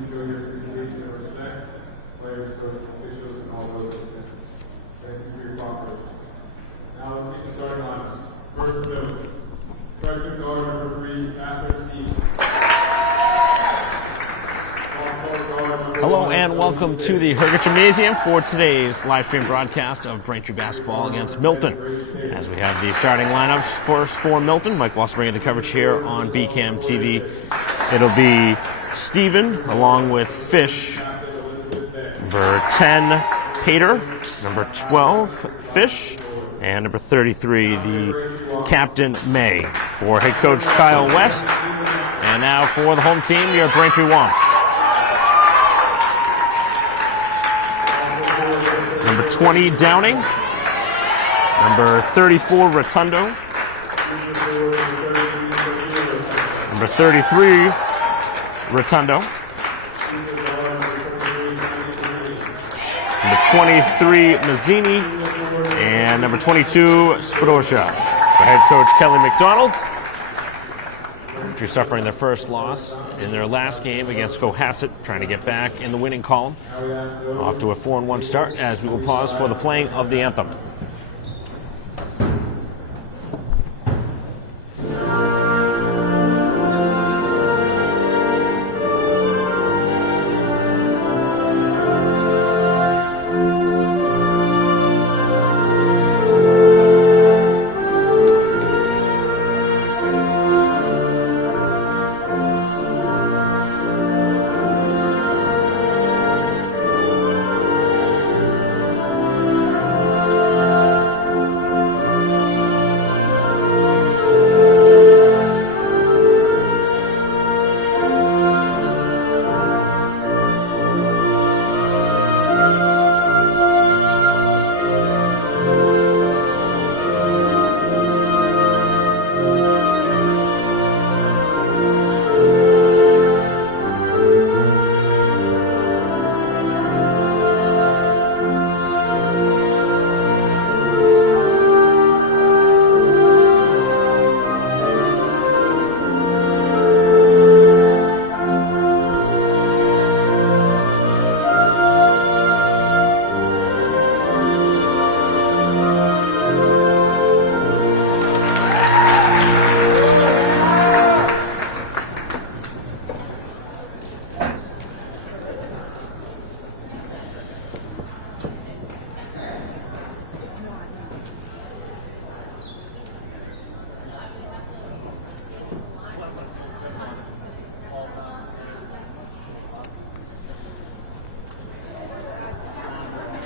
please show your appreciation and respect, players, coaches, officials, and all those attending. Thank you for your cooperation. Now let's get the starting lineups. First Milton. Freshman guard number 3, Catherine C. Hello and welcome to the Herger Gymnasium for today's live stream broadcast of Braintree basketball against Milton. As we have the starting lineups first for Milton, Mike Walsh bringing the coverage here on BCAM TV. It'll be Steven along with Fish, number 10 Pater, number 12 Fish, and number 33 the captain May. For head coach Kyle West, and now for the home team, your Braintree Womps. Number 20, Downing. Number 34, Rotundo. Number 33, Rotundo. Number 23, Mazzini. And number 22, Spadosha. For head coach Kelly McDonald. Braintree suffering their first loss in their last game against Cohasset, trying to get back in the winning column. Off to a 4-1 start as we will pause for the playing of the anthem.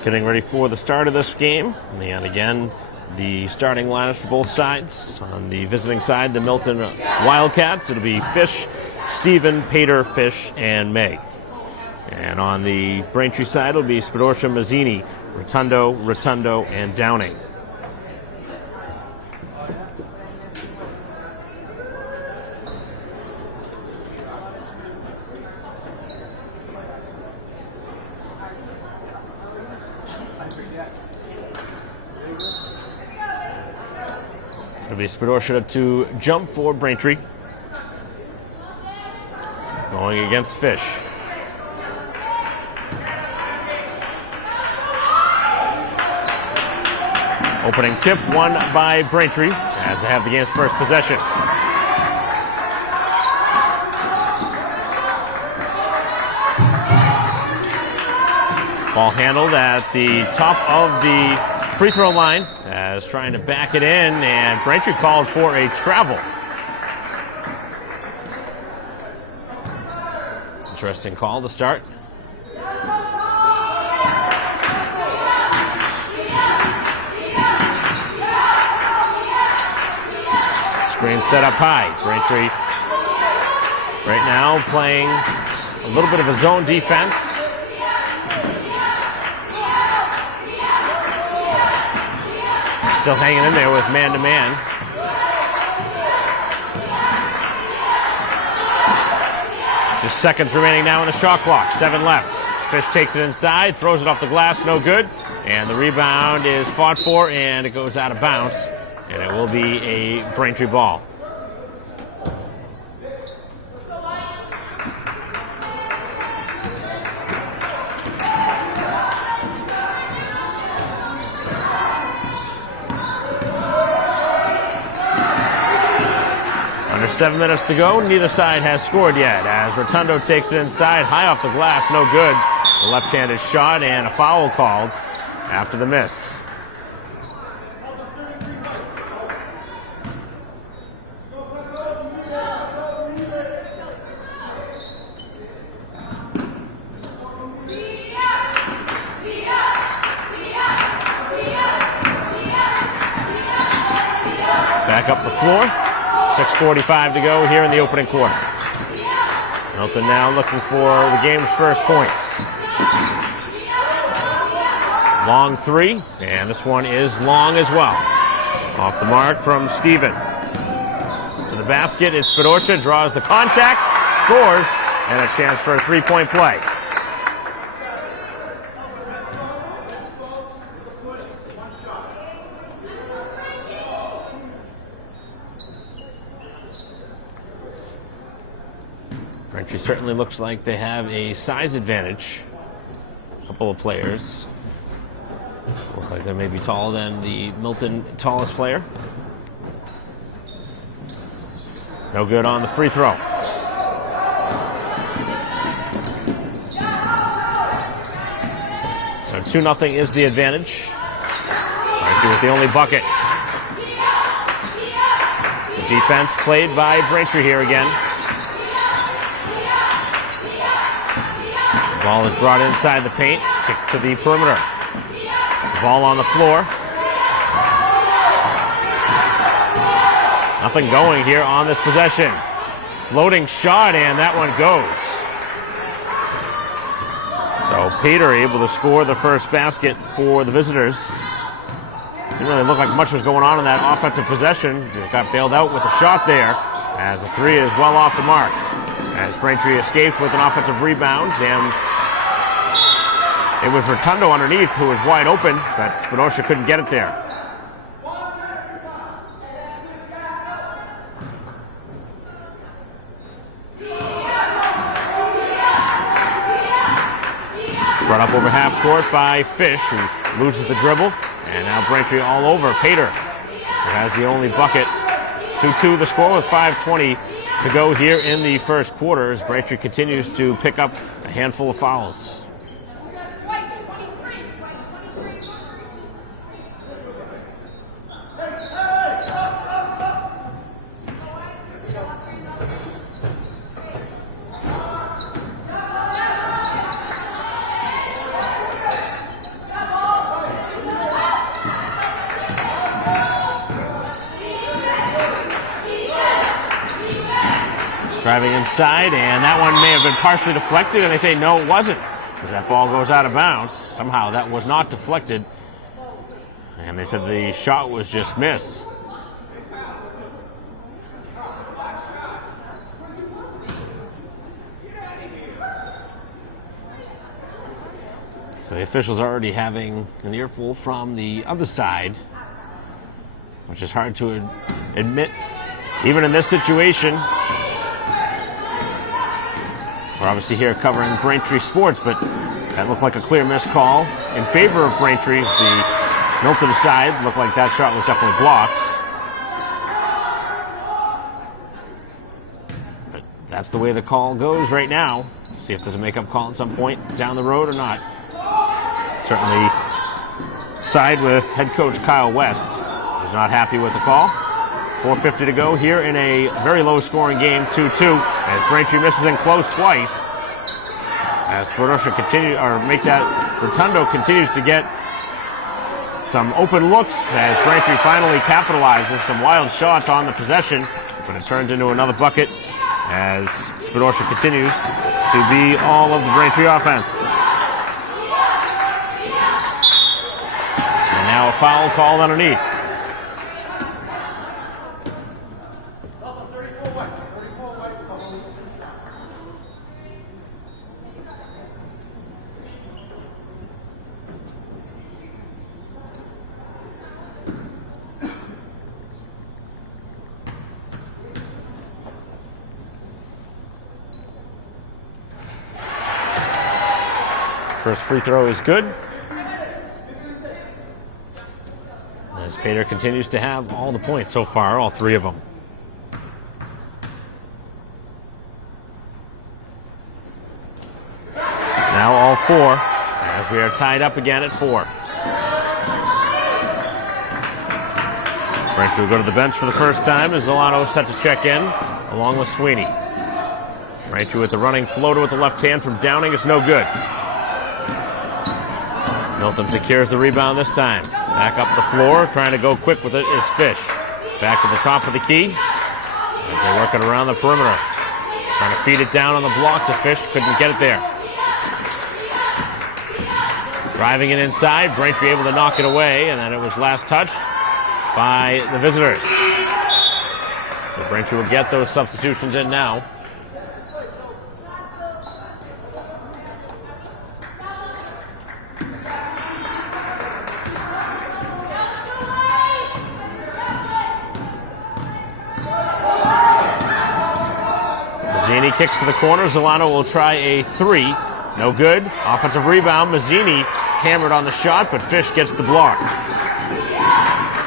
Getting ready for the start of this game. And again, the starting lineups for both sides. On the visiting side, the Milton Wildcats, it'll be Fish, Steven, Pater, Fish, and May. And on the Braintree side, it'll be Spadorcia, Mazzini, Rotundo, and Downing. It'll be Spadorcia to jump for Braintree. Going against Fish. Opening tip won by Braintree as they have the game's first possession. Ball handled at the top of the free throw line as trying to back it in, and Braintree called for a travel. Interesting call to start. Screen set up high. Braintree right now playing a little bit of a zone defense. Still hanging in there with man-to-man. Just seconds remaining now in the shot clock. 7 left. Fish takes it inside, throws it off the glass, no good. And the rebound is fought for, and it goes out of bounds. And it will be a Braintree ball. 7 minutes to go. Neither side has scored yet as Rotundo takes it inside, high off the glass, no good. The left-handed shot and a foul called after the miss. Back up the floor. 6:45 to go here in the opening quarter. Milton now looking for the game's first points. Long three, and this one is long as well. Off the mark from Steven. To the basket, it's Spadorcha, draws the contact, scores, and a chance for a three-point play. Braintree certainly looks like they have a size advantage. A couple of players. Looks like they may be taller than the Milton tallest player. No good on the free throw. So 2-0 is the advantage. Braintree with the only bucket. The defense played by Braintree here again. The ball is brought inside the paint, kicked to the perimeter. The ball on the floor. Nothing going here on this possession. Floating shot, and that one goes. So Peter able to score the first basket for the visitors. Didn't really look like much was going on in that offensive possession. Got bailed out with a shot there, as the three is well off the mark. As Braintree escaped with an offensive rebound, and it was Rotundo underneath who was wide open, but Spadorcha couldn't get it there. Brought up over half court by Fish, who loses the dribble. And now Braintree all over Pater, who has the only bucket. 2-2 the score with 5:20 to go here in the first quarter as Braintree continues to pick up a handful of fouls. Driving inside, and that one may have been partially deflected, and they say no, it wasn't, because that ball goes out of bounds. Somehow that was not deflected, and they said the shot was just missed. So the officials are already having an earful from the other side, which is hard to admit, even in this situation. We're obviously here covering Braintree sports, but that looked like a clear missed call in favor of Braintree. The Milton side looked like that shot was definitely blocked. But that's the way the call goes right now. See if there's a make-up call at some point down the road or not. Certainly side with head coach Kyle West. He's not happy with the call. 4:50 to go here in a very low-scoring game, 2-2, as Braintree misses in close twice. As Spadorcha Rotundo continues to get some open looks as Braintree finally capitalizes some wild shots on the possession, but it turns into another bucket as Spadorcha continues to be all of the Braintree offense. And now a foul called underneath. First free throw is good. As Pater continues to have all the points so far, all three of them. 4 as we are tied up again at 4. Braintree will go to the bench for the first time as Zolano set to check in along with Sweeney. Braintree with the running floater with the left hand from Downing is no good. Milton secures the rebound this time. Back up the floor, trying to go quick with it is Fish. Back to the top of the key as they work it around the perimeter. Trying to feed it down on the block to Fish, couldn't get it there. Driving it inside, Braintree able to knock it away, and then it was last touched by the visitors. So Braintree will get those substitutions in now. Mazzini kicks to the corner. Zolano will try a 3. No good. Offensive rebound. Mazzini hammered on the shot, but Fish gets the block.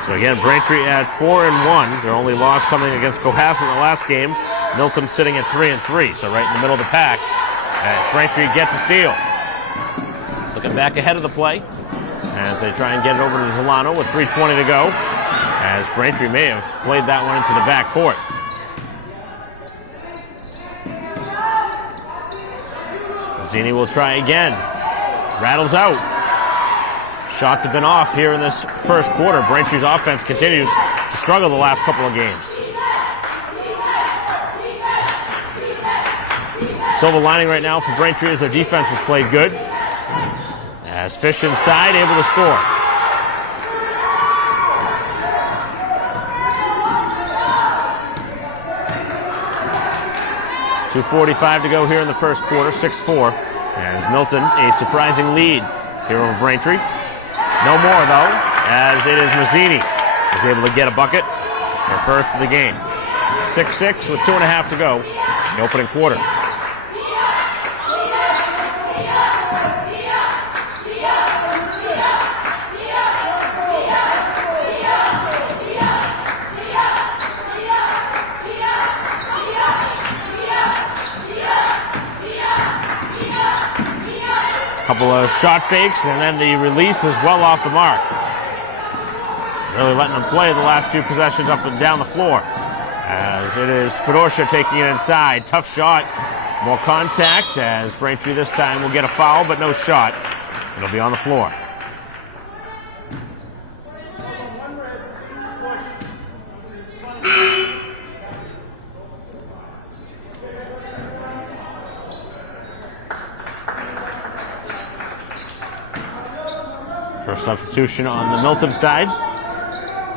So again, Braintree at 4-1. Their only loss coming against Cohasset in the last game. Milton sitting at 3-3, so right in the middle of the pack. Braintree gets a steal. Looking back ahead of the play as they try and get it over to Zolano with 3:20 to go. As Braintree may have played that one into the back court. Mazzini will try again. Rattles out. Shots have been off here in this first quarter. Braintree's offense continues to struggle the last couple of games. Silver lining right now for Braintree is their defense has played good. As Fish inside, able to score. .245 to go here in the first quarter, 6-4. As Milton, a surprising lead here over Braintree. No more, though, as it is Mazzini who's able to get a bucket, their first of the game. 6-6 with 2.5 to go in the opening quarter. Couple of shot fakes, and then the release is well off the mark. Really letting them play the last few possessions up and down the floor. As it is Spadorcia taking it inside. Tough shot, more contact, as Braintree this time will get a foul, but no shot. It'll be on the floor. First substitution on the Milton side.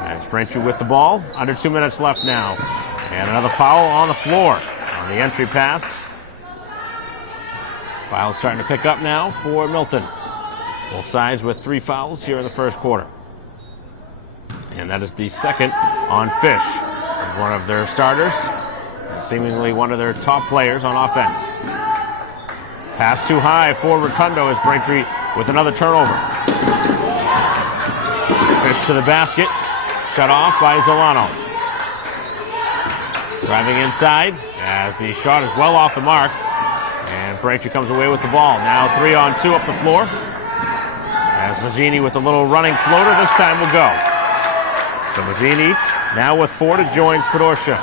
As Braintree with the ball. Under 2 minutes left now. And another foul on the floor on the entry pass. Fouls starting to pick up now for Milton. Both sides with 3 fouls here in the first quarter. And that is the second on Fish, one of their starters, and seemingly one of their top players on offense. Pass too high for Rotundo as Braintree with another turnover. Fish to the basket, shut off by Zolano. Driving inside as the shot is well off the mark, and Braintree comes away with the ball. Now 3-on-2 up the floor as Mazzini with a little running floater this time will go. So Mazzini now with 4 to join Spadorcia.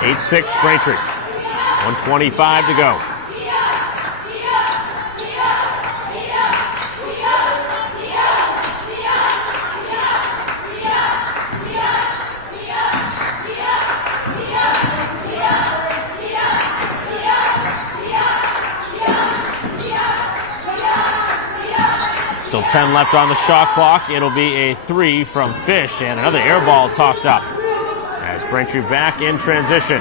8-6 Braintree. 1:25 to go. Still 10 left on the shot clock. It'll be a 3 from Fish, and another air ball tossed up as Braintree back in transition.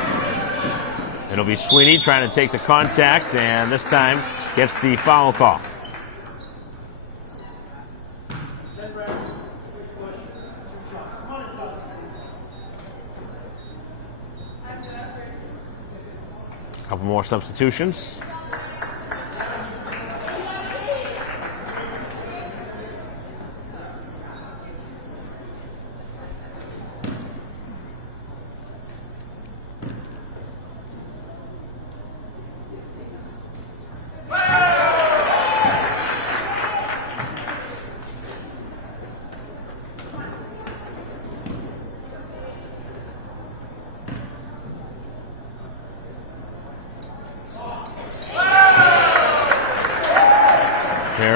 It'll be Sweeney trying to take the contact, and this time gets the foul call. Couple more substitutions.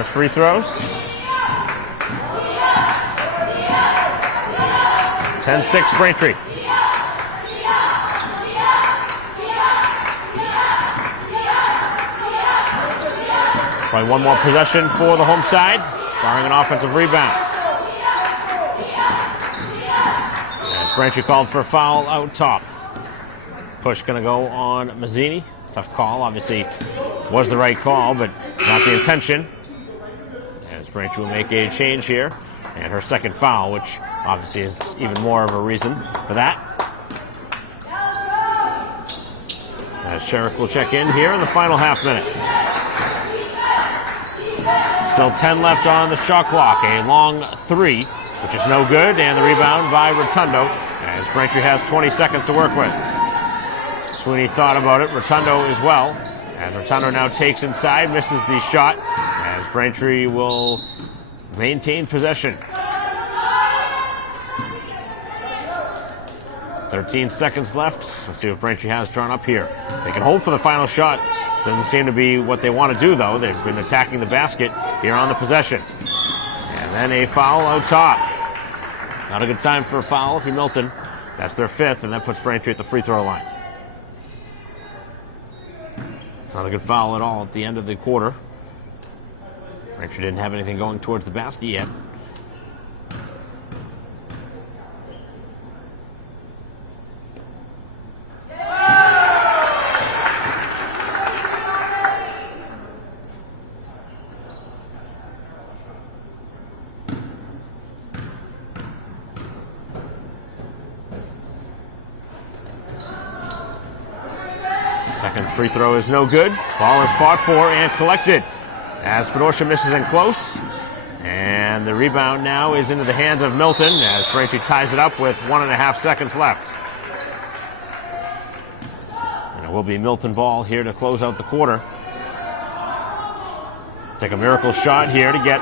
free throws. 10-6 Braintree. Probably one more possession for the home side, barring an offensive rebound. As Braintree called for a foul out top. Push going to go on Mazzini. Tough call, obviously was the right call, but not the intention. As Braintree will make a change here, and her second foul, which obviously is even more of a reason for that. As Sherrick will check in here in the final half minute. Still 10 left on the shot clock. A long three, which is no good, and the rebound by Rotundo, as Braintree has 20 seconds to work with. Sweeney thought about it, Rotundo as well, as Rotundo now takes inside, misses the shot, as Braintree will maintain possession. 13 seconds left. Let's see what Braintree has drawn up here. They can hold for the final shot. Doesn't seem to be what they want to do, though. They've been attacking the basket here on the possession. And then a foul out top. Not a good time for a foul if you're Milton. That's their fifth, and that puts Braintree at the free throw line. Not a good foul at all at the end of the quarter. Braintree didn't have anything going towards the basket yet. Second free throw is no good. Ball is fought for and collected as Pedorcia misses in close. And the rebound now is into the hands of Milton as Braintree ties it up with 1.5 seconds left. And it will be Milton ball here to close out the quarter. Take a miracle shot here to get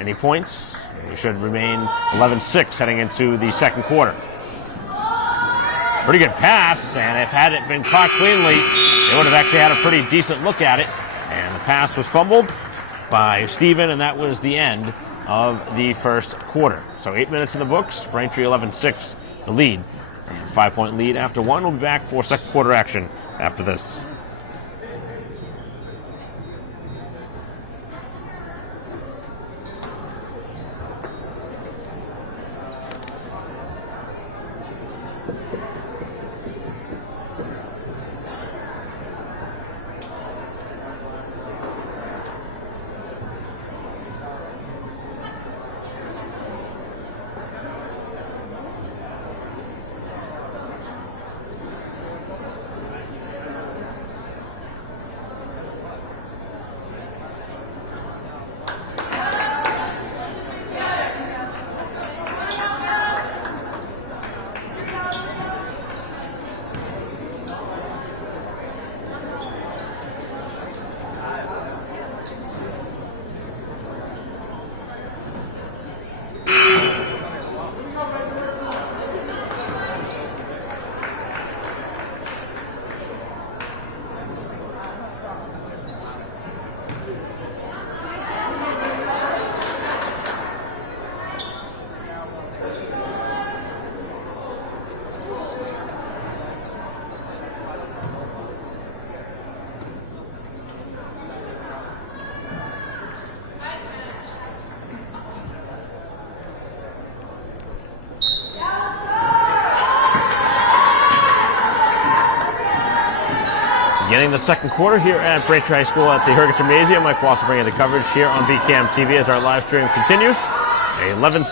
any points. We should remain 11-6 heading into the second quarter. Pretty good pass, and if had it been caught cleanly, they would have actually had a pretty decent look at it. And the pass was fumbled by Steven, and that was the end of the first quarter. So 8 minutes in the books, Braintree 11-6, the lead. And 5-point lead after one. We'll be back for second quarter action after this. Beginning the second quarter here at Braintree High School at the Herget Gymnasium. Mike Walsh bringing the coverage here on BCAM TV as our live stream continues. 11-6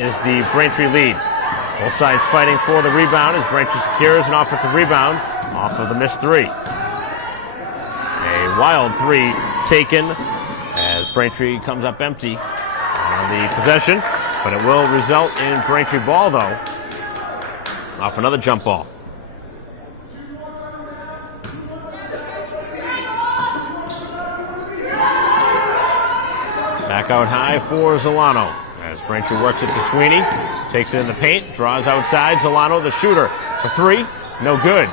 is the Braintree lead. Both sides fighting for the rebound as Braintree secures an offensive rebound off of the missed three. A wild three taken as Braintree comes up empty on the possession, but it will result in Braintree ball though, off another jump ball. Back out high for Zolano as Braintree works it to Sweeney. Takes it in the paint, draws outside. Zolano, the shooter, for three. No good.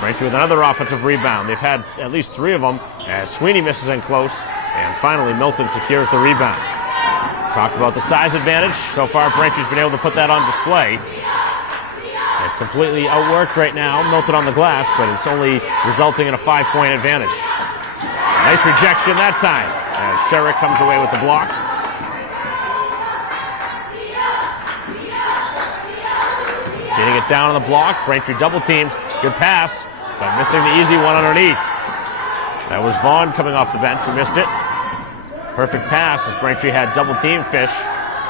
Braintree with another offensive rebound. They've had at least three of them as Sweeney misses in close. And finally, Milton secures the rebound. Talked about the size advantage. So far, Braintree's been able to put that on display. They've completely outworked right now, Milton on the glass, but it's only resulting in a 5-point advantage. Nice rejection that time, as Sherrick comes away with the block. Getting it down on the block, Braintree double teams. Good pass, but missing the easy one underneath. That was Vaughn coming off the bench who missed it. Perfect pass as Braintree had double team Fish.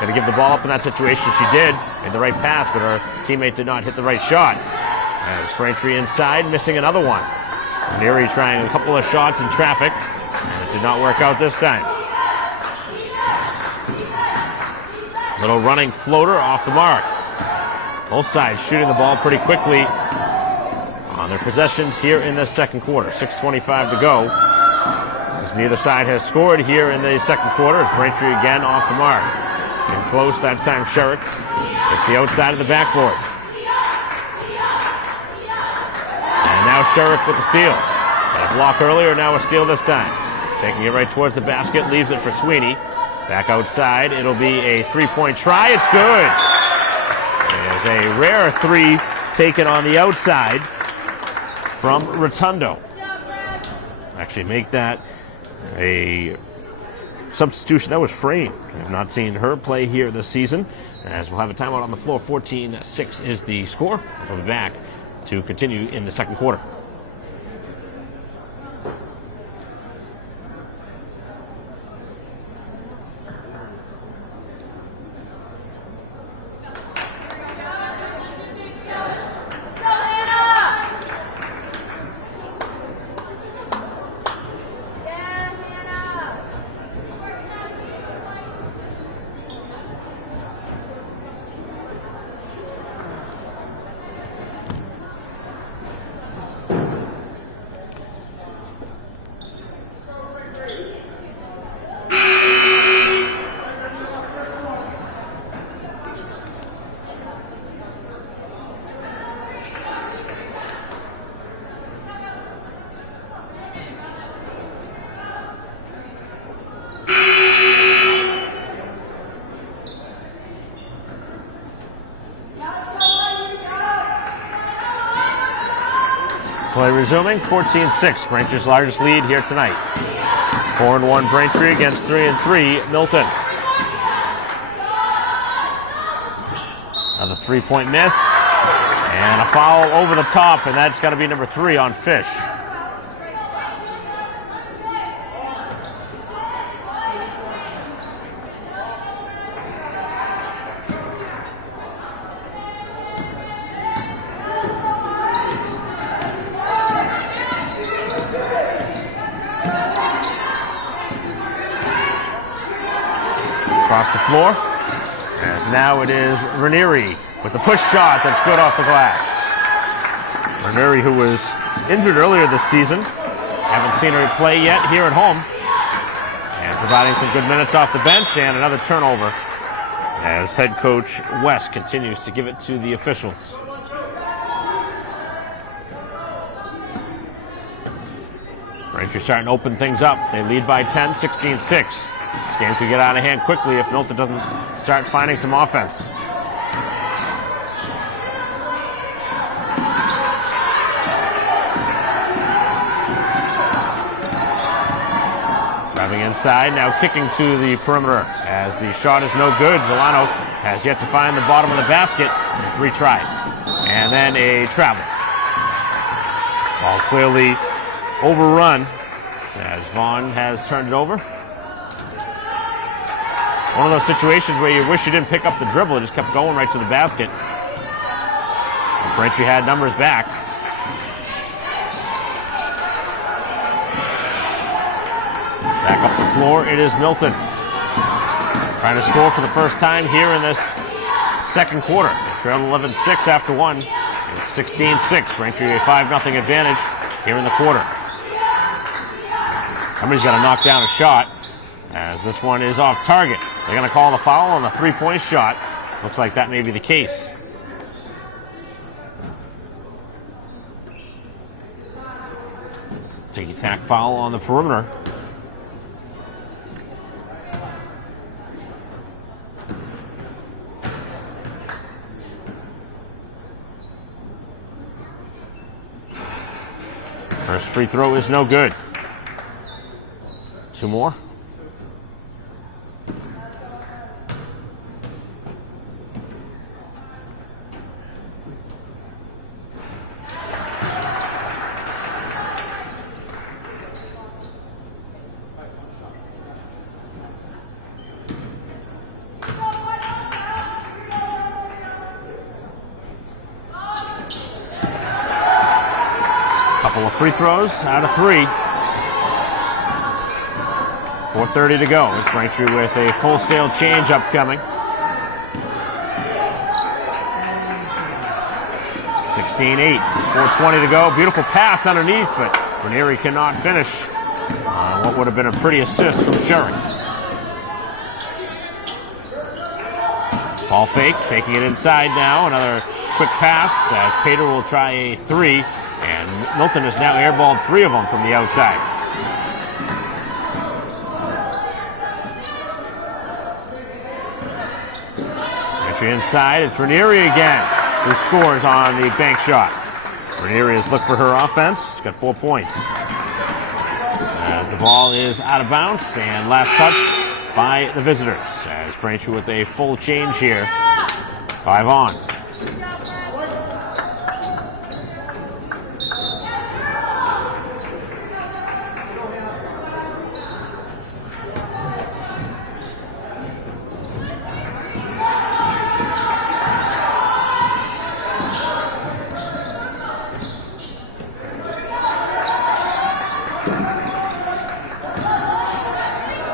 Going to give the ball up in that situation. She did. Made the right pass, but her teammate did not hit the right shot. As Braintree inside, missing another one. Neary trying a couple of shots in traffic, and it did not work out this time. Little running floater off the mark. Both sides shooting the ball pretty quickly on their possessions here in the second quarter. 6:25 to go. As neither side has scored here in the second quarter, it's Braintree again off the mark. In close that time, Sherrick. It's the outside of the backboard. And now Sherrick with the steal. Got a block earlier, now a steal this time. Taking it right towards the basket, leaves it for Sweeney. Back outside, it'll be a 3-point try. It's good. There's a rare 3 taken on the outside from Rotundo. Actually make that a substitution. That was Frayne. I've not seen her play here this season, as we'll have a timeout on the floor. 14-6 is the score. We'll be back to continue in the second quarter. Play resuming, 14-6, Braintree's largest lead here tonight. 4-1 Braintree against 3-3 Milton. Another 3-point miss, and a foul over the top, and that's got to be number 3 on Fish. Across the floor, as now it is Ranieri with the push shot that's good off the glass. Ranieri, who was injured earlier this season, haven't seen her play yet here at home, and providing some good minutes off the bench, and another turnover as head coach West continues to give it to the officials. Braintree starting to open things up. They lead by 10, 16-6. This game could get out of hand quickly if Milton doesn't start finding some offense. Driving inside, now kicking to the perimeter as the shot is no good. Zolano has yet to find the bottom of the basket in 3 tries. And then a travel. Ball clearly overrun as Vaughn has turned it over. One of those situations where you wish you didn't pick up the dribble, it just kept going right to the basket. Braintree had numbers back. Back up the floor, it is Milton. Trying to score for the first time here in this second quarter. Trailed 11-6 after one. It's 16-6. Braintree a 5-0 advantage here in the quarter. Somebody's got to knock down a shot, as this one is off target. They're going to call the foul on the 3-point shot. Looks like that may be the case. Ticky-tack foul on the perimeter. First free throw is no good. 2 more. Couple of free throws out of 3. 4:30 to go. As Braintree with a full sail change upcoming. 16-8. 4:20 to go. Beautiful pass underneath, but Braintree cannot finish on what would have been a pretty assist from Sherry. Ball fake, taking it inside now. Another quick pass as Pater will try a 3. And Milton has now airballed 3 of them from the outside. Entry inside, it's Braintree again, who scores on the bank shot. Braintree has looked for her offense, got 4 points. As the ball is out of bounds, and last touch by the visitors. As Braintree with a full change here, 5 on.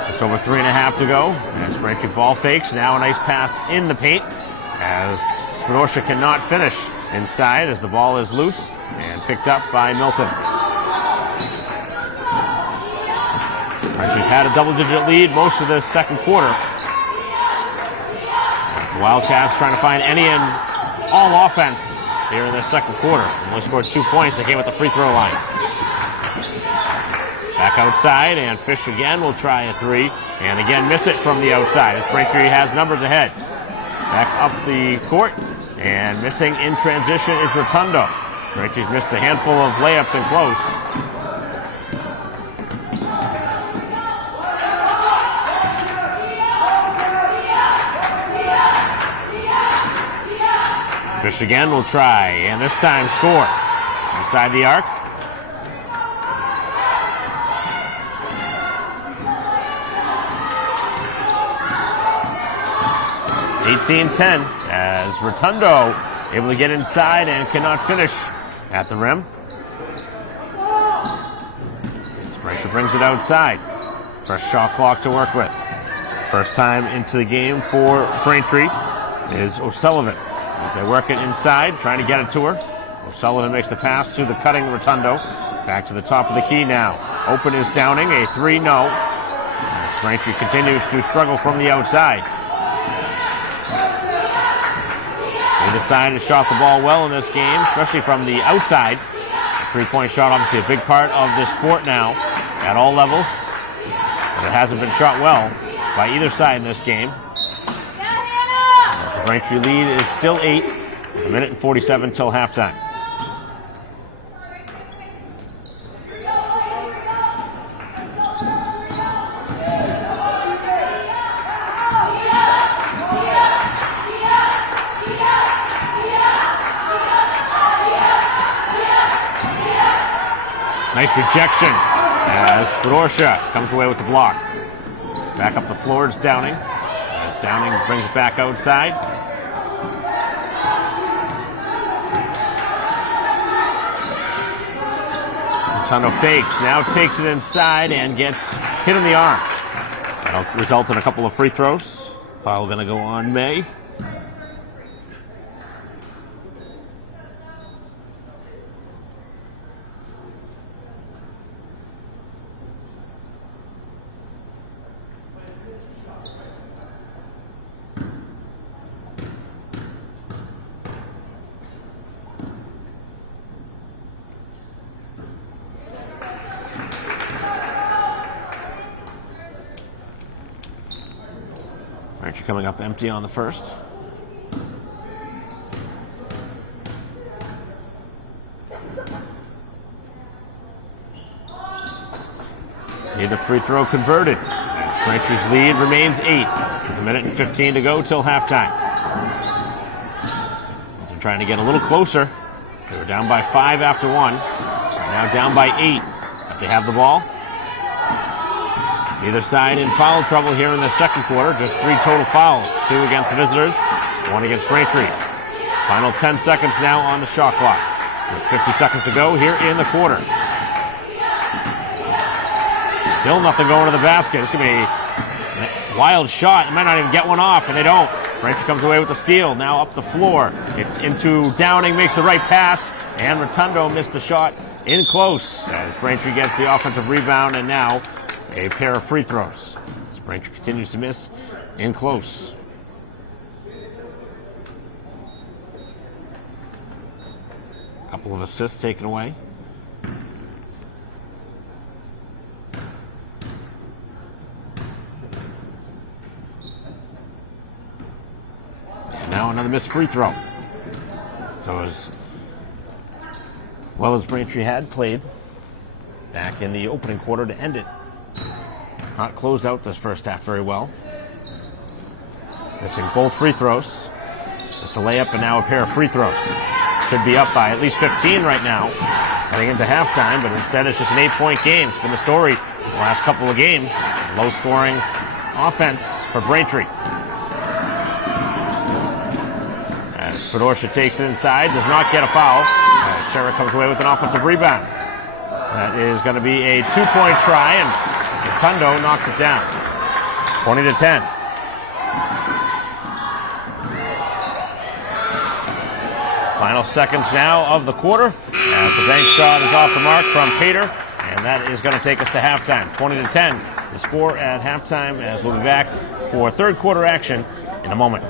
Just over 3.5 to go. As Braintree ball fakes. Now a nice pass in the paint. As Spinoza cannot finish inside as the ball is loose and picked up by Milton. Braintree's had a double-digit lead most of the second quarter. The Wildcats trying to find any and all offense here in the second quarter. Only scored 2 points. They came at the free throw line. Back outside, and Fish again will try a 3, and again miss it from the outside as Braintree has numbers ahead. Back up the court, and missing in transition is Rotundo. Braintree's missed a handful of layups and close. Fish again will try, and this time score. Inside the arc. 18-10 as Rotundo able to get inside and cannot finish at the rim. Braintree brings it outside. Fresh shot clock to work with. First time into the game for Braintree is O'Sullivan. As they work it inside, trying to get it to her. O'Sullivan makes the pass to the cutting Rotundo. Back to the top of the key now. Open is Downing, a 3 no. As Braintree continues to struggle from the outside. They decided to shot the ball well in this game, especially from the outside. A 3-point shot, obviously a big part of this sport now at all levels. But it hasn't been shot well by either side in this game. As the Braintree lead is still 8, with 1:47 till halftime. Nice rejection as Fedorcha comes away with the block. Back up the floor is Downing. As Downing brings it back outside. Rotundo fakes, now takes it inside and gets hit in the arm. That'll result in a couple of free throws. Foul going to go on May. Braintree coming up empty on the first. Neither free throw converted. Braintree's lead remains 8. A minute and 15 to go till halftime. They're trying to get a little closer. They were down by 5 after 1. Now down by 8. They have the ball. Neither side in foul trouble here in the second quarter. Just 3 total fouls. 2 against the visitors, 1 against Braintree. Final 10 seconds now on the shot clock. With 50 seconds to go here in the quarter. Still nothing going to the basket. It's going to be a wild shot. They might not even get one off, and they don't. Braintree comes away with the steal. Now up the floor. It's into Downing, makes the right pass, and Rotundo missed the shot in close as Braintree gets the offensive rebound, and now a pair of free throws. As Braintree continues to miss in close. A couple of assists taken away. And now another missed free throw. So as well as Braintree had played back in the opening quarter to end it. Not closed out this first half very well. Missing both free throws. Just a layup and now a pair of free throws. Should be up by at least 15 right now, heading into halftime, but instead it's just an 8-point game. It's been the story the last couple of games. Low-scoring offense for Braintree. As Fedorcha takes it inside, does not get a foul. As Sherrick comes away with an offensive rebound. That is going to be a 2-point try, and Rotundo knocks it down. 20-10. Final seconds now of the quarter, as the bank shot is off the mark from Pater, and that is going to take us to halftime. 20-10, the score at halftime, as we'll be back for third quarter action in a moment.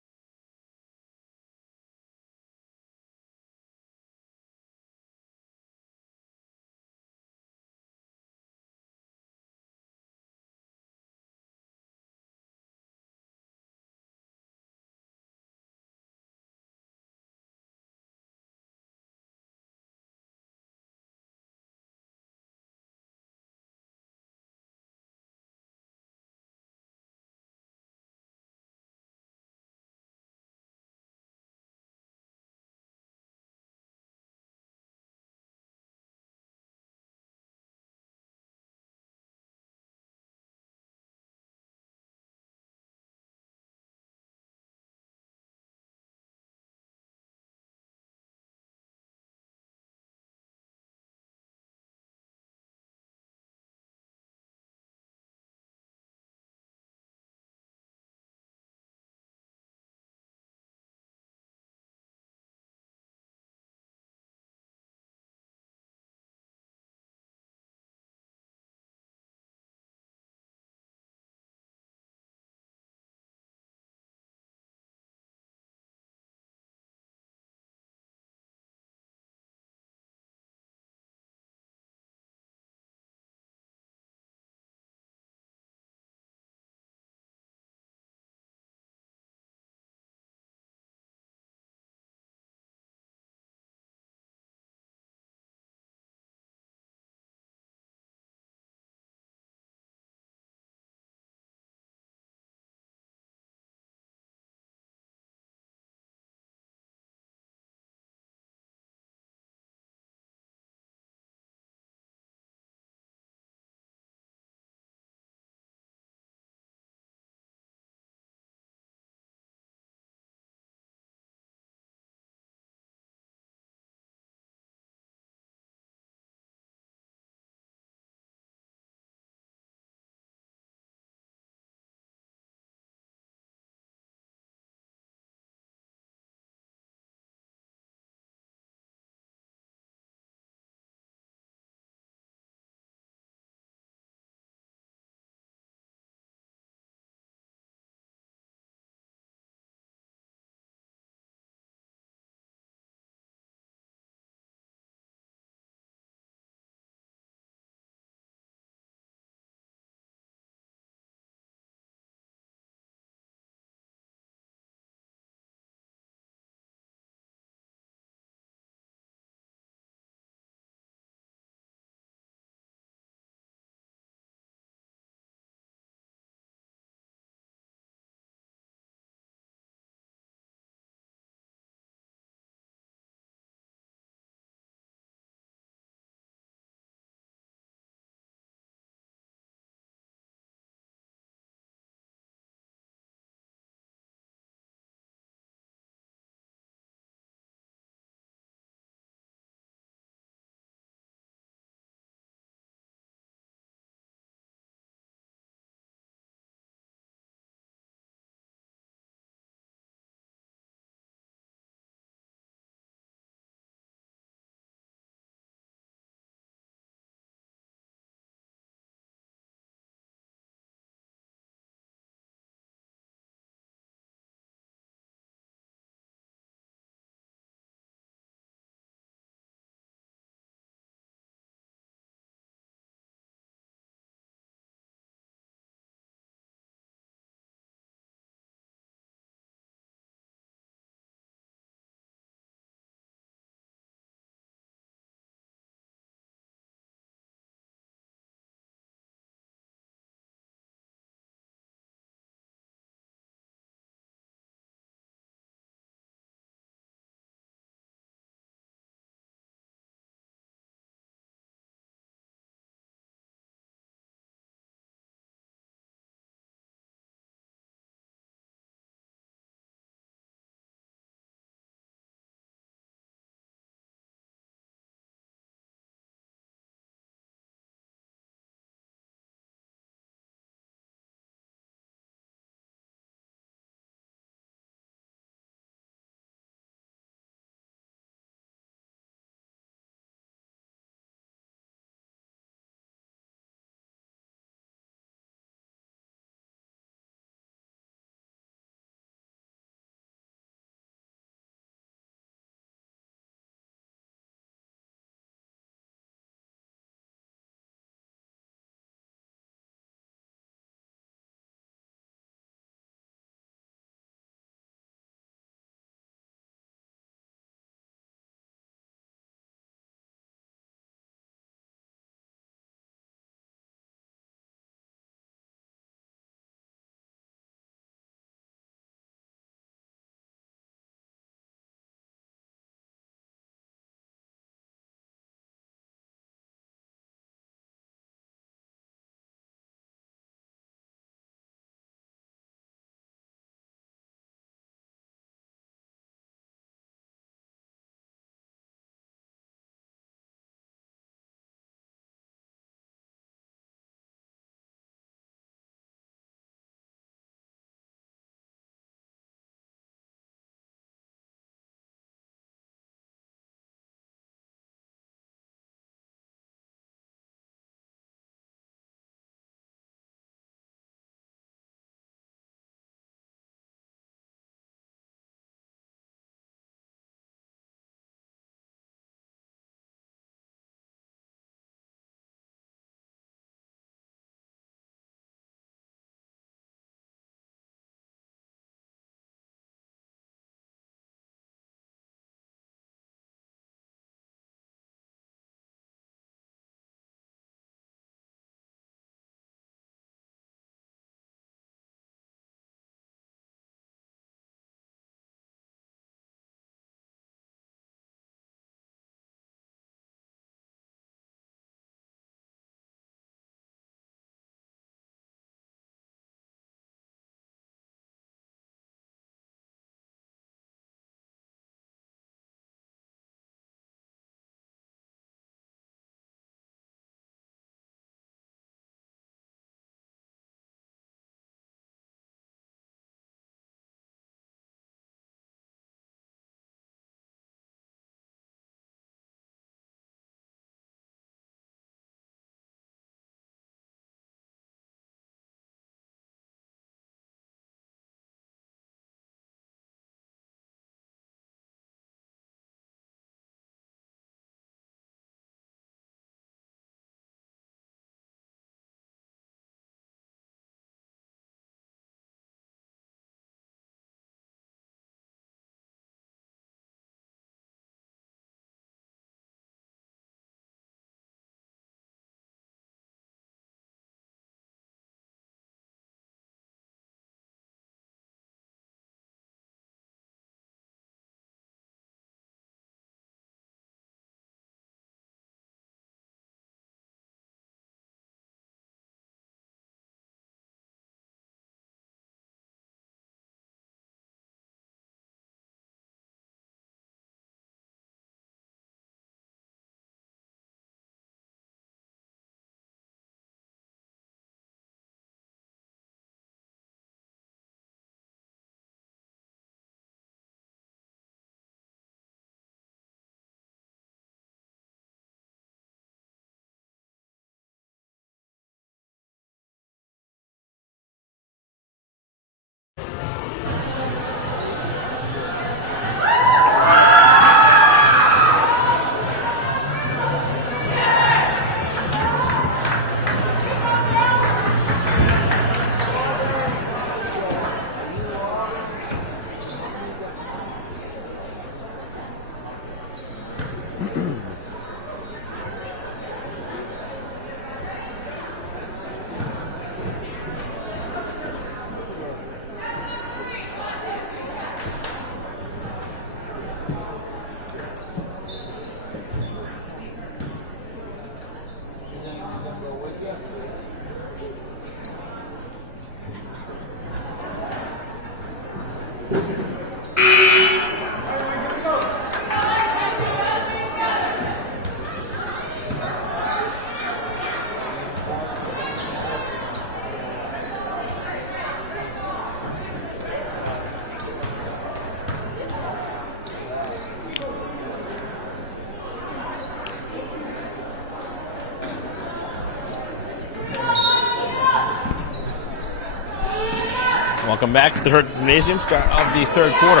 Welcome back to the Herc Gymnasium, start of the third quarter.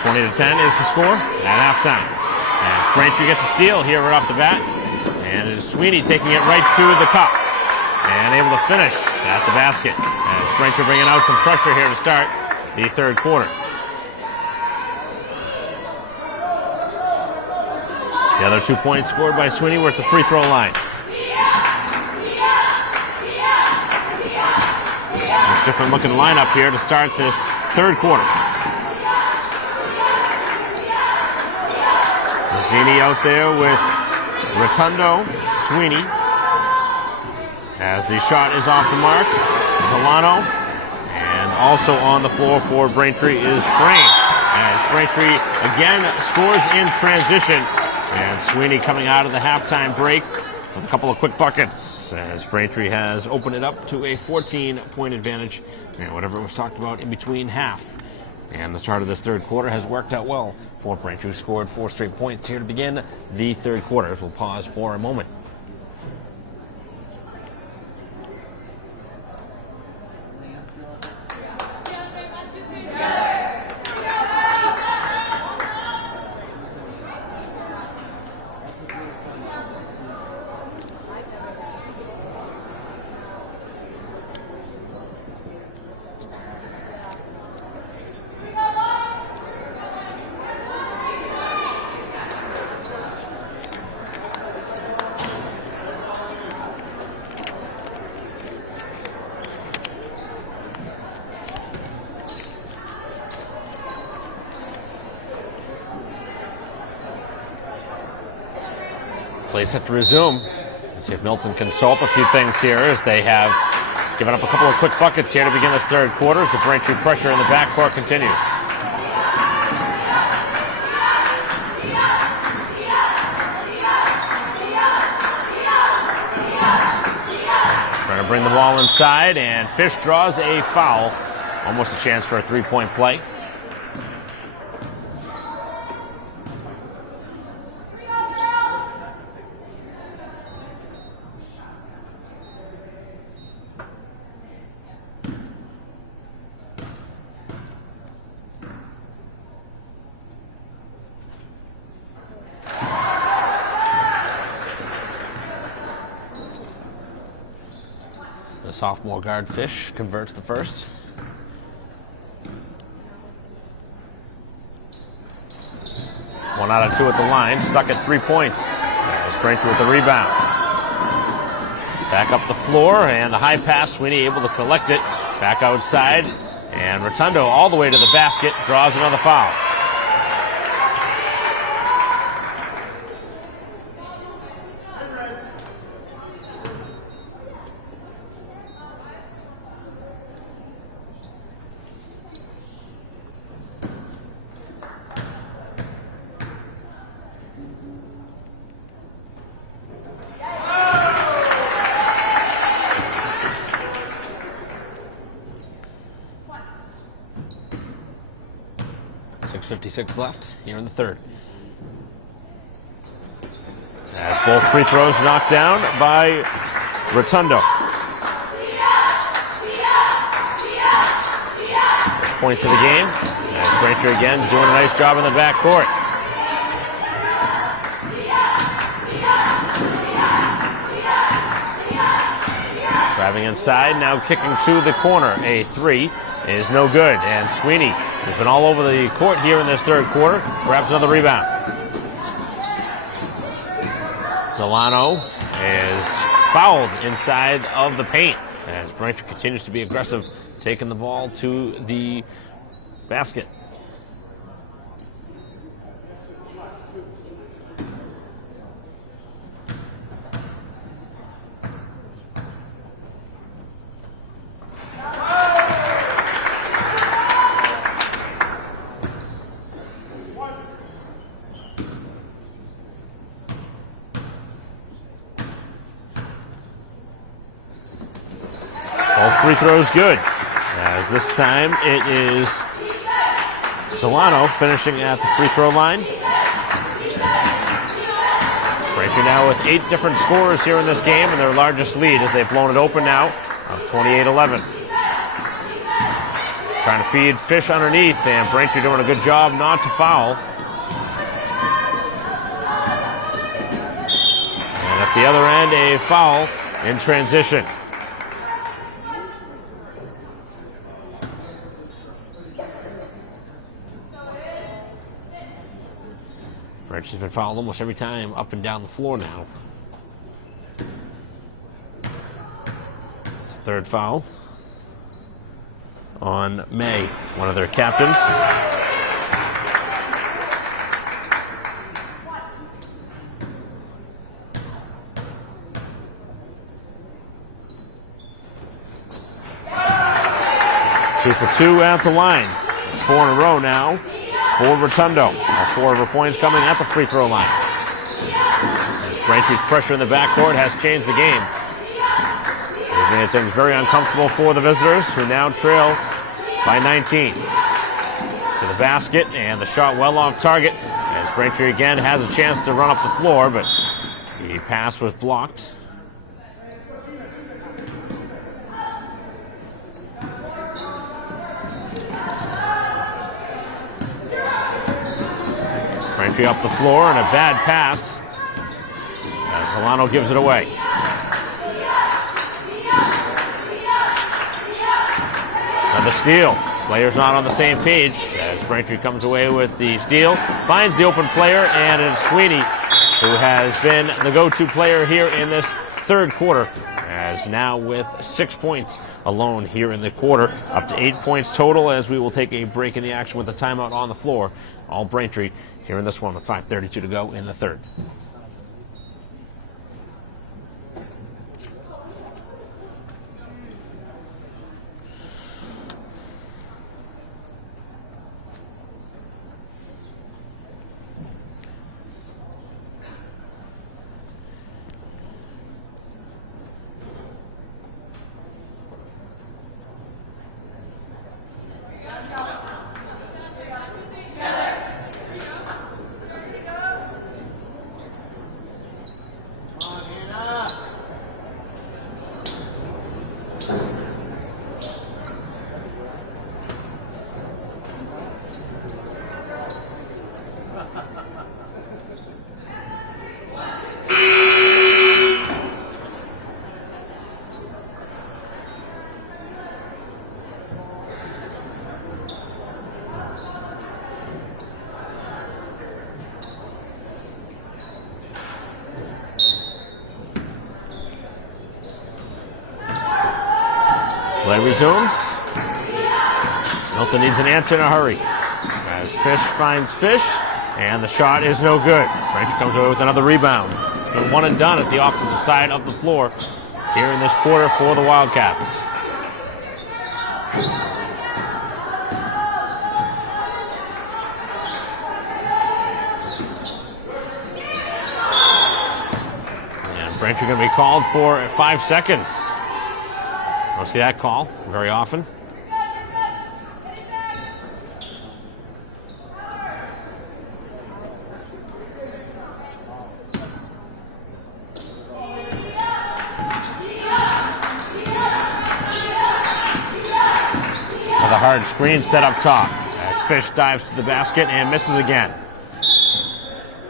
20-10 is the score at halftime. As Braintree gets a steal here right off the bat. And it is Sweeney taking it right to the cup. And able to finish at the basket. As Braintree bringing out some pressure here to start the third quarter. The other 2 points scored by Sweeney were at the free throw line. Much different looking lineup here to start this third quarter. Mazzini out there with Rotundo, Sweeney. As the shot is off the mark, Solano. And also on the floor for Braintree is Frame. As Braintree again scores in transition. And Sweeney coming out of the halftime break with a couple of quick buckets as Braintree has opened it up to a 14-point advantage. And whatever was talked about in between half and the start of this third quarter has worked out well for Braintree, who scored 4 straight points here to begin the third quarter. We'll pause for a moment. Play set to resume. Let's see if Milton can sew up a few things here as they have given up a couple of quick buckets here to begin this third quarter as the Braintree pressure in the backcourt continues. Trying to bring the ball inside, and Fish draws a foul. Almost a chance for a three-point play. The sophomore guard Fish converts the first. One out of two at the line, stuck at 3 points. As Braintree with the rebound. Back up the floor, and the high pass, Sweeney able to collect it. Back outside, and Rotundo all the way to the basket, draws another foul. .56 left here in the third. As both free throws knocked down by Rotundo. Points of the game. As Braintree again doing a nice job in the backcourt. Driving inside, now kicking to the corner. A three is no good, and Sweeney has been all over the court here in this third quarter. Grabs another rebound. Solano is fouled inside of the paint as Braintree continues to be aggressive, taking the ball to the basket. Free throws good, as this time it is Solano finishing at the free throw line. Braintree now with 8 different scorers here in this game, and their largest lead as they've blown it open now of 28-11. Trying to feed Fish underneath, and Braintree doing a good job not to foul. And at the other end, a foul in transition. Braintree's been fouled almost every time up and down the floor now. Third foul on May, one of their captains. Two for two at the line. It's 4 in a row now for Rotundo. All 4 of her points coming at the free throw line. As Braintree's pressure in the backcourt has changed the game. They've made things very uncomfortable for the visitors, who now trail by 19. To the basket, and the shot well off target, as Braintree again has a chance to run up the floor, but the pass was blocked. Braintree up the floor, and a bad pass as Solano gives it away. Another steal. Players not on the same page as Braintree comes away with the steal. Finds the open player, and it's Sweeney, who has been the go-to player here in this third quarter, as now with 6 points alone here in the quarter, up to 8 points total, as we will take a break in the action with the timeout on the floor. All Braintree here in this one with 5:32 to go in the third. Play resumes. Milton needs an answer in a hurry, as Fish finds Fish, and the shot is no good. Braintree comes away with another rebound. It's been one and done at the offensive side of the floor here in this quarter for the Wildcats. And Braintree going to be called for 5 seconds. Don't see that call very often. With a hard screen set up top, as Fish dives to the basket and misses again.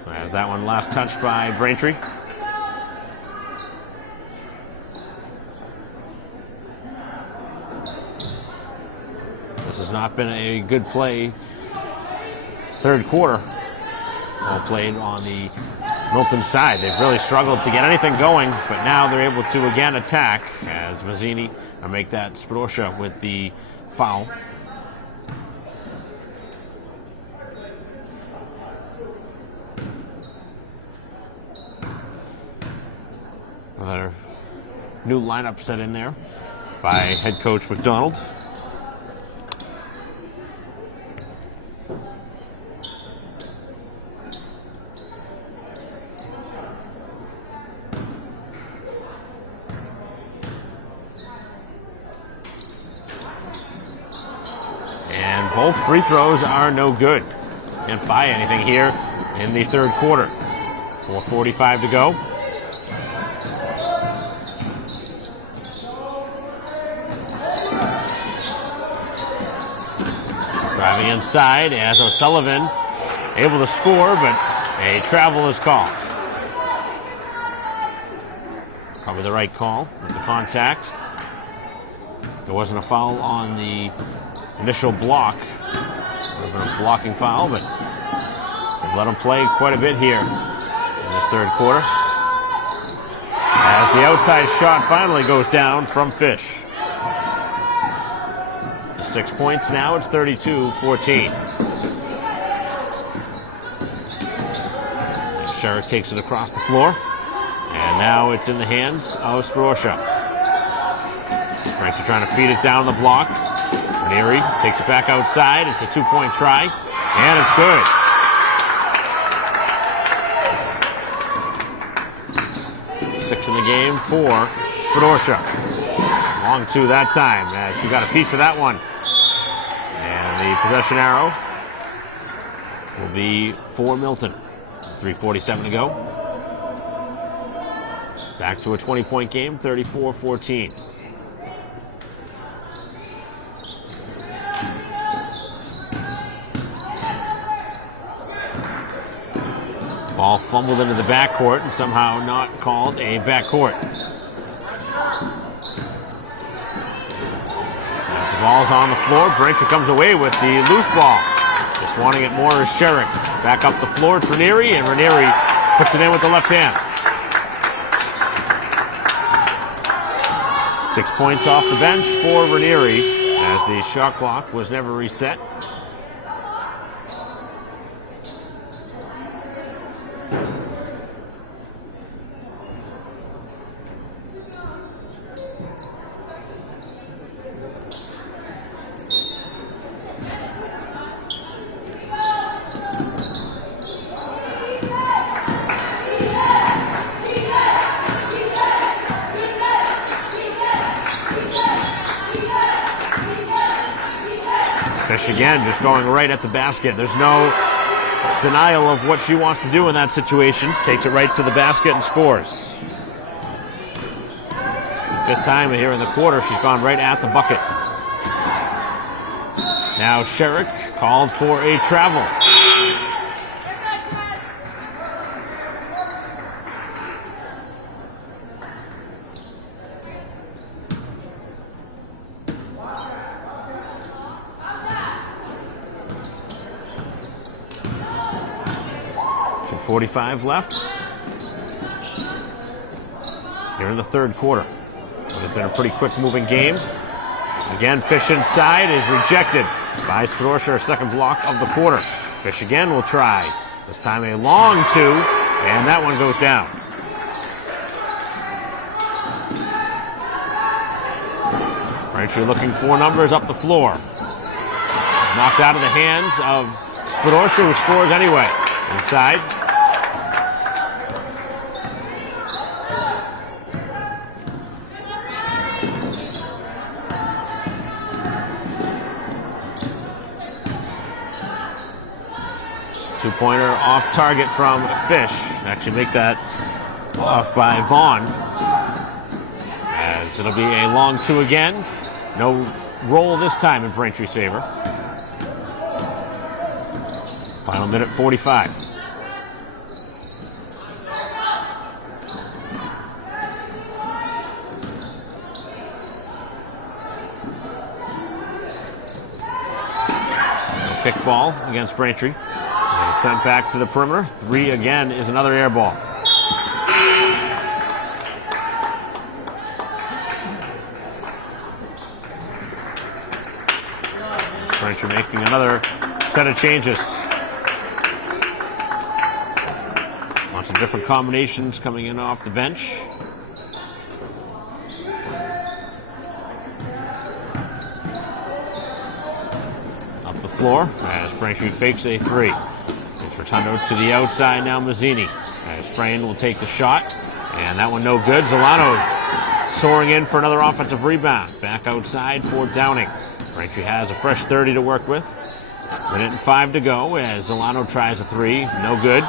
As that one last touched by Braintree. This has not been a good play. Third quarter, all played on the Milton side. They've really struggled to get anything going, but now they're able to again attack, as Mazzini make that Spadorcia with the foul. Another new lineup set in there by head coach McDonald. And both free throws are no good. Can't buy anything here in the third quarter. 4:45 to go. Driving inside as O'Sullivan able to score, but a travel is called. Probably the right call with the contact. There wasn't a foul on the initial block. Would have been a blocking foul, but they've let him play quite a bit here in this third quarter. As the outside shot finally goes down from Fish. 6 points now, it's 32-14. Sherrick takes it across the floor. And now it's in the hands of Sparosha. Braintree trying to feed it down the block. Ranieri takes it back outside. It's a 2-point try. And it's good. 6 in the game for Sparosha. Long two that time. She got a piece of that one. And the possession arrow will be for Milton. 3:47 to go. Back to a 20-point game, 34-14. Ball fumbled into the backcourt and somehow not called a backcourt. As the ball's on the floor, Braintree comes away with the loose ball. Just wanting it more is Sherrick. Back up the floor, it's Ranieri, and Ranieri puts it in with the left hand. 6 points off the bench for Ranieri as the shot clock was never reset. Fish again, just going right at the basket. There's no denial of what she wants to do in that situation. Takes it right to the basket and scores. Fifth time here in the quarter, she's gone right at the bucket. Now Sherrick called for a travel. .45 left here in the third quarter. It has been a pretty quick moving game. Again, Fish inside is rejected by Sparosha, her second block of the quarter. Fish again will try. This time a long two, and that one goes down. Braintree looking for numbers up the floor. Knocked out of the hands of Sparosha, who scores anyway. Inside. Two-pointer off target from Fish. Actually make that off by Vaughn. As it'll be a long two again. No roll this time in Braintree's favor. Final minute 45. Pick ball against Braintree. Sent back to the perimeter. 3 again is another air ball. Braintree making another set of changes. Lots of different combinations coming in off the bench. Up the floor as Braintree fakes a 3. Rotundo to the outside now, Mazzini. As Frayne will take the shot, and that one no good. Zolano soaring in for another offensive rebound. Back outside for Downing. Braintree has a fresh 30 to work with. Minute and 5 to go as Zolano tries a 3. No good.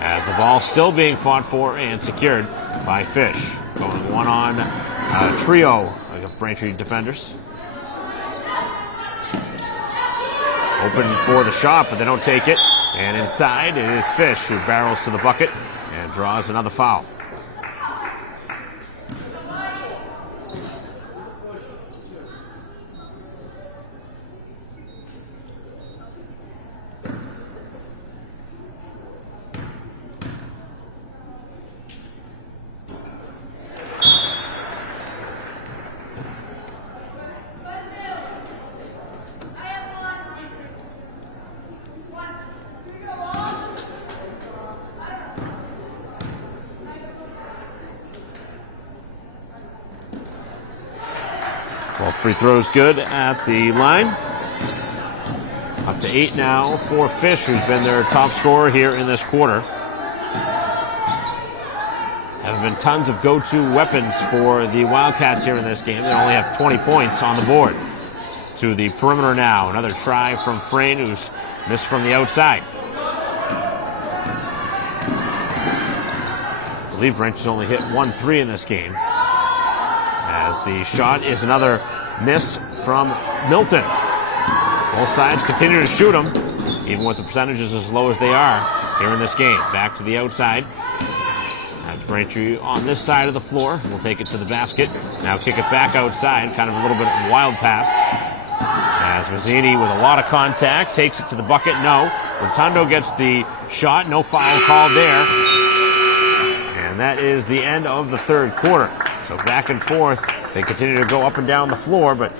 As the ball still being fought for and secured by Fish. Going one on trio of Braintree defenders. Open for the shot, but they don't take it. And inside, it is Fish who barrels to the bucket and draws another foul. Well, free throws good at the line. Up to 8 now for Fish, who's been their top scorer here in this quarter. Have been tons of go-to weapons for the Wildcats here in this game. They only have 20 points on the board. To the perimeter now. Another try from Frayne, who's missed from the outside. I believe Braintree's only hit 1 3 in this game. As the shot is another miss from Milton. Both sides continue to shoot them, even with the percentages as low as they are here in this game. Back to the outside. That's Braintree on this side of the floor. We'll take it to the basket. Now kick it back outside. Kind of a little bit of a wild pass. As Mazzini with a lot of contact takes it to the bucket. No. Rotundo gets the shot. No foul called there. And that is the end of the third quarter. So back and forth. They continue to go up and down the floor, but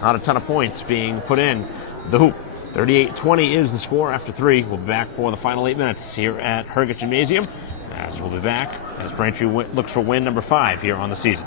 not a ton of points being put in the hoop. 38-20 is the score after 3. We'll be back for the final 8 minutes here at Herget Gymnasium. As we'll be back as Braintree looks for win number 5 here on the season.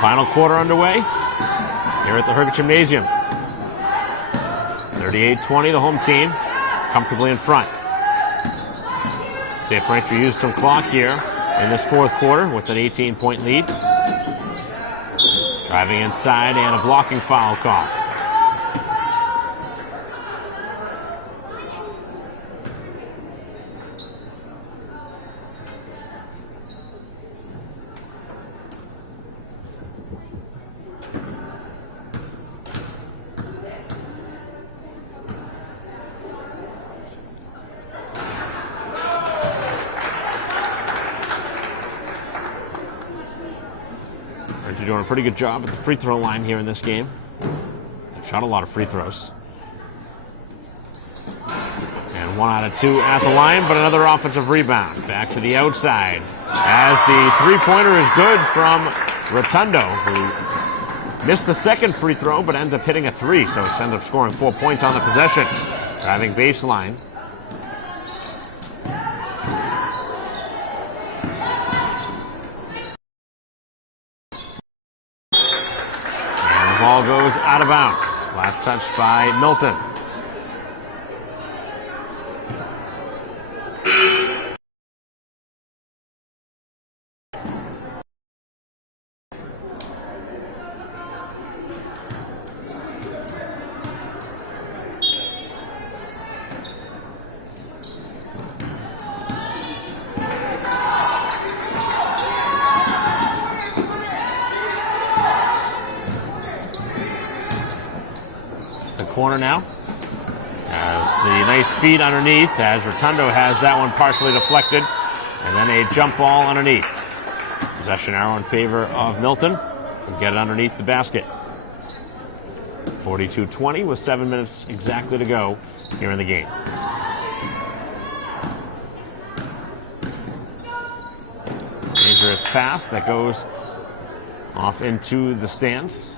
Final quarter underway here at the Herget Gymnasium. 38-20, the home team comfortably in front. See if Braintree used some clock here in this fourth quarter with an 18-point lead. Driving inside and a blocking foul call. They're doing a pretty good job at the free throw line here in this game. They've shot a lot of free throws. And 1 out of 2 at the line, but another offensive rebound. Back to the outside. As the three-pointer is good from Rotundo, who missed the second free throw, but ends up hitting a 3, so ends up scoring 4 points on the possession. Driving baseline. Ball goes out of bounds. Last touch by Milton. Corner now. As the nice feed underneath, as Rotundo has that one partially deflected. And then a jump ball underneath. Possession arrow in favor of Milton. We'll get it underneath the basket. 42-20 with 7 minutes exactly to go here in the game. Dangerous pass that goes off into the stands.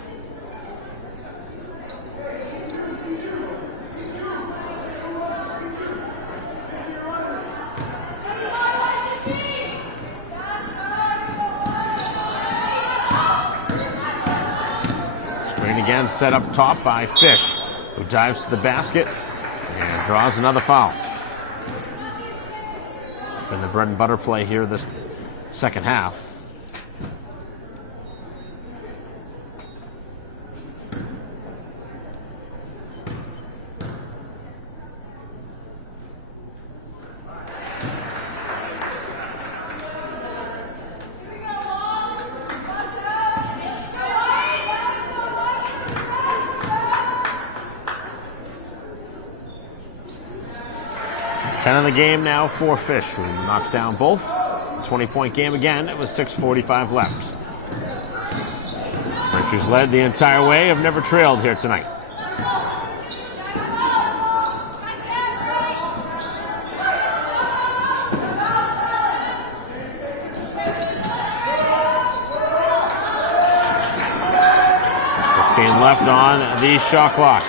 Again, set up top by Fish, who dives to the basket and draws another foul. Been the bread and butter play here this second half. Ten in the game now for Fish, who knocks down both. 20-point game again. It was 6:45 left. Braintree's led the entire way, have never trailed here tonight. Left on the shot clock.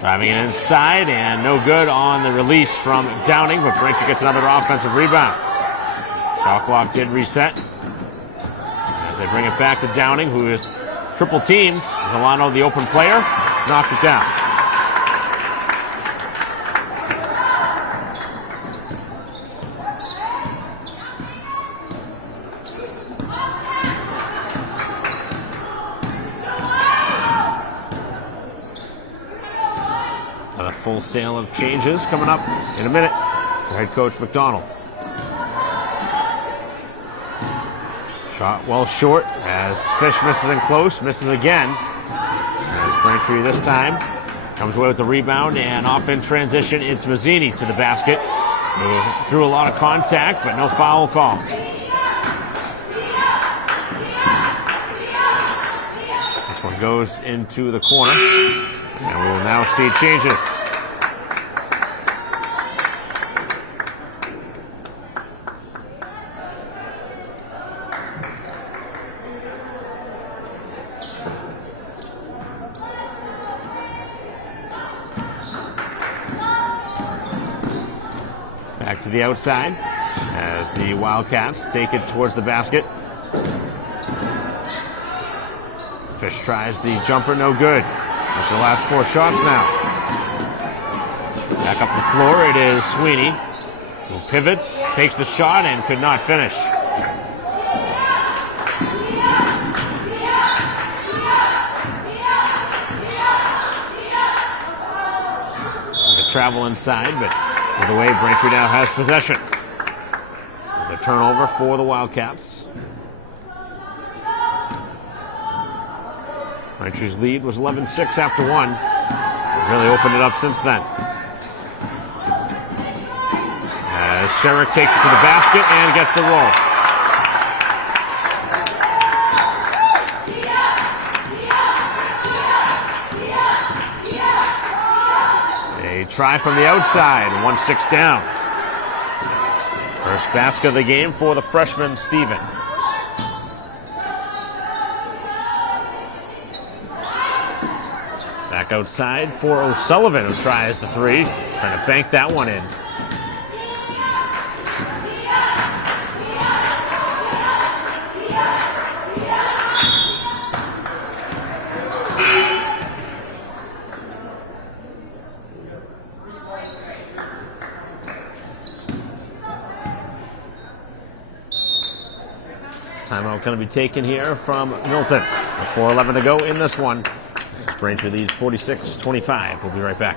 Driving it inside and no good on the release from Downing, but Braintree gets another offensive rebound. Shot clock did reset. As they bring it back to Downing, who is triple teamed. Milano, the open player, knocks it down. Full sale of changes coming up in a minute for head coach McDonald. Shot well short as Fish misses in close, misses again. As Braintree this time comes away with the rebound, and off in transition, it's Mazzini to the basket, who drew a lot of contact, but no foul call. This one goes into the corner, and we will now see changes. Back to the outside as the Wildcats take it towards the basket. Fish tries the jumper, no good. That's the last 4 shots now. Back up the floor, it is Sweeney, who pivots, takes the shot, and could not finish. The travel inside, but either way, Braintree now has possession. The turnover for the Wildcats. Braintree's lead was 11-6 after 1. They've really opened it up since then. As Sherrick takes it to the basket and gets the roll. A try from the outside, 1-6 down. First basket of the game for the freshman, Steven. Back outside for O'Sullivan, who tries the 3. Trying to bank that one in. Timeout going to be taken here from Milton. 4:11 to go in this one. Braintree leads 46-25. We'll be right back.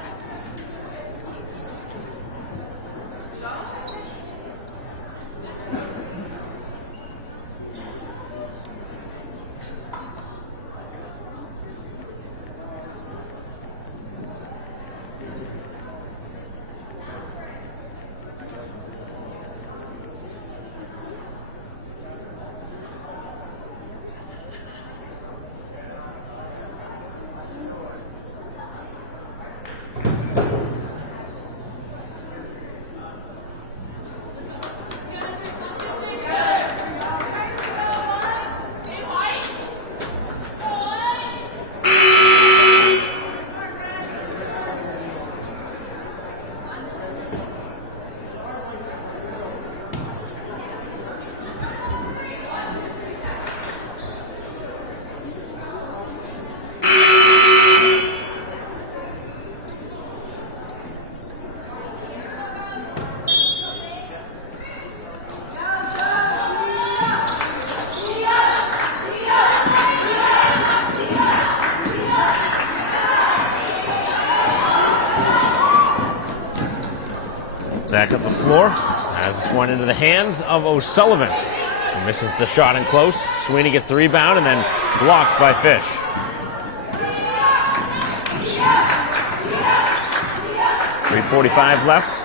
back up the floor. Has this one into the hands of O'Sullivan. He misses the shot in close. Sweeney gets the rebound and then blocked by Fish. .345 left.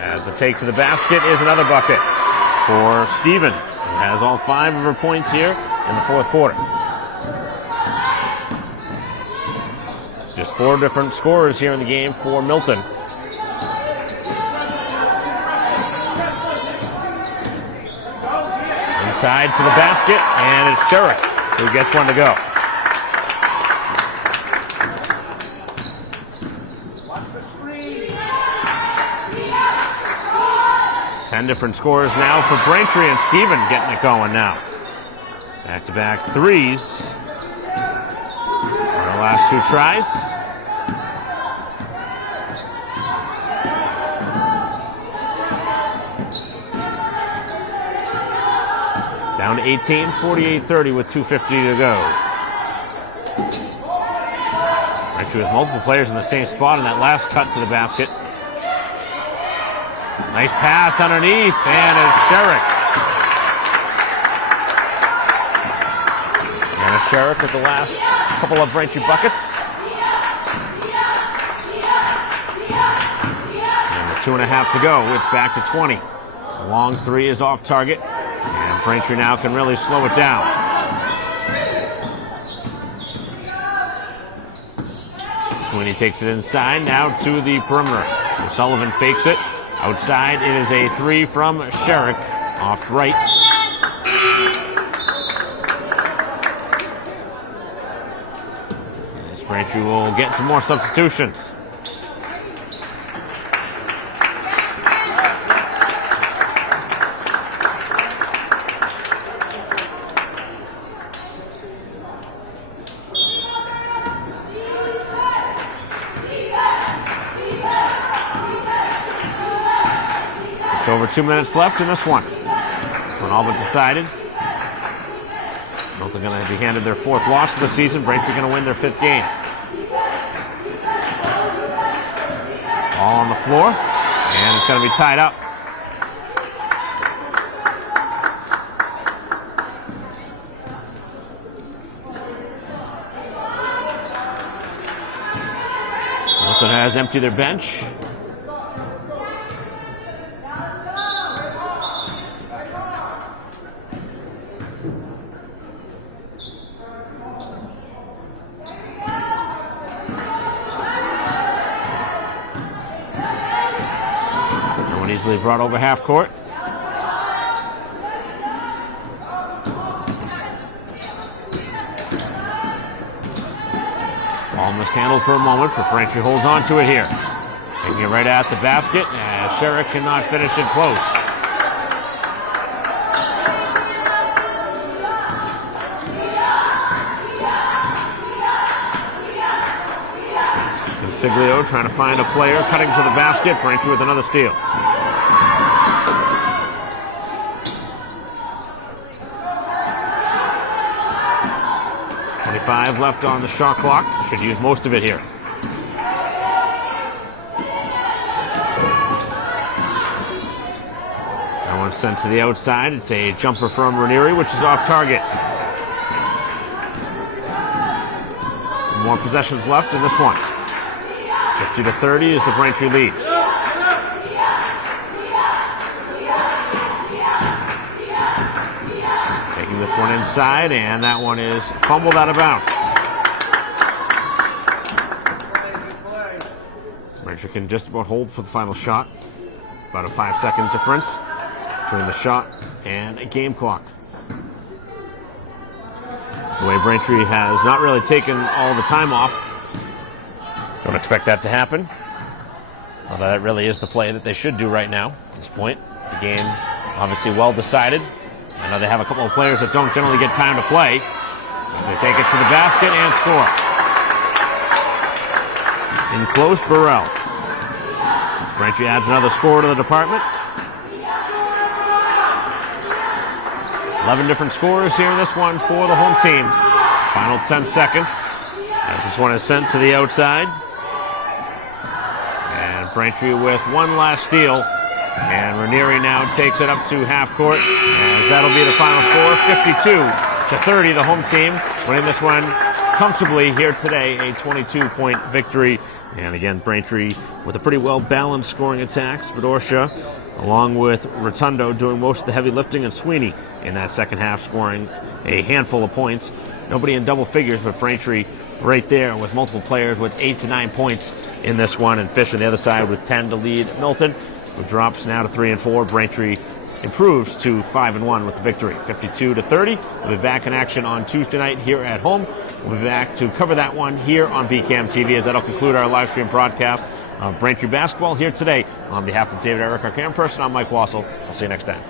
As the take to the basket is another bucket for Steven, who has all 5 of her points here in the fourth quarter. Just 4 different scorers here in the game for Milton. Inside to the basket, and it's Sherrick who gets one to go. Watch the screen. 10 different scores now for Braintree, and Steven getting it going now. Back-to-back threes. Our last 2 tries. Down to 18, 48-30 with 2:50 to go. Braintree with multiple players in the same spot in that last cut to the basket. Nice pass underneath, and it's Sherrick. And it's Sherrick with the last couple of Braintree buckets. And with 2.5 to go, it's back to 20. The long 3 is off target, and Braintree now can really slow it down. Sweeney takes it inside, now to the perimeter. Sullivan fakes it. Outside, it is a 3 from Sherrick, off right. This Braintree will get some more substitutions. Over 2 minutes left in this one. This one all but decided. Milton going to be handed their 4th loss of the season. Braintree going to win their 5th game. All on the floor, and it's going to be tied up. Milton has emptied their bench. Easily brought over half court. Ball mishandled for a moment, but Braintree holds on to it here. Taking it right at the basket, and Sherrick cannot finish it close. Consiglio trying to find a player, cutting to the basket. Braintree with another steal. 25 left on the shot clock. Should use most of it here. That one's sent to the outside. It's a jumper from Ranieri, which is off target. More possessions left in this one. 50-30 is the Braintree lead. Taking this one inside, and that one is fumbled out of bounds. Braintree can just about hold for the final shot. About a 5-second difference between the shot and a game clock. The way Braintree has not really taken all the time off. Don't expect that to happen. Although that really is the play that they should do right now at this point. The game obviously well decided. I know they have a couple of players that don't generally get time to play. They take it to the basket and score. In close, Burrell. Braintree adds another score to the department. 11 different scores here in this one for the home team. Final 10 seconds as this one is sent to the outside. And Braintree with one last steal And Ranieri now takes it up to half court, as that'll be the final score, 52-30, the home team winning this one comfortably here today, a 22-point victory. And again, Braintree with a pretty well-balanced scoring attack. Spadorcia, along with Rotundo, doing most of the heavy lifting, and Sweeney in that second half scoring a handful of points. Nobody in double figures, but Braintree right there with multiple players with 8 to 9 points in this one, and Fish on the other side with 10 to lead Milton, who drops now to 3-4. Braintree improves to 5-1 with the victory, 52-30. We'll be back in action on Tuesday night here at home. We'll be back to cover that one here on BCAM TV, as that'll conclude our live stream broadcast of Braintree basketball here today. On behalf of David Eric, our camera person, I'm Mike Wassel. I'll see you next time.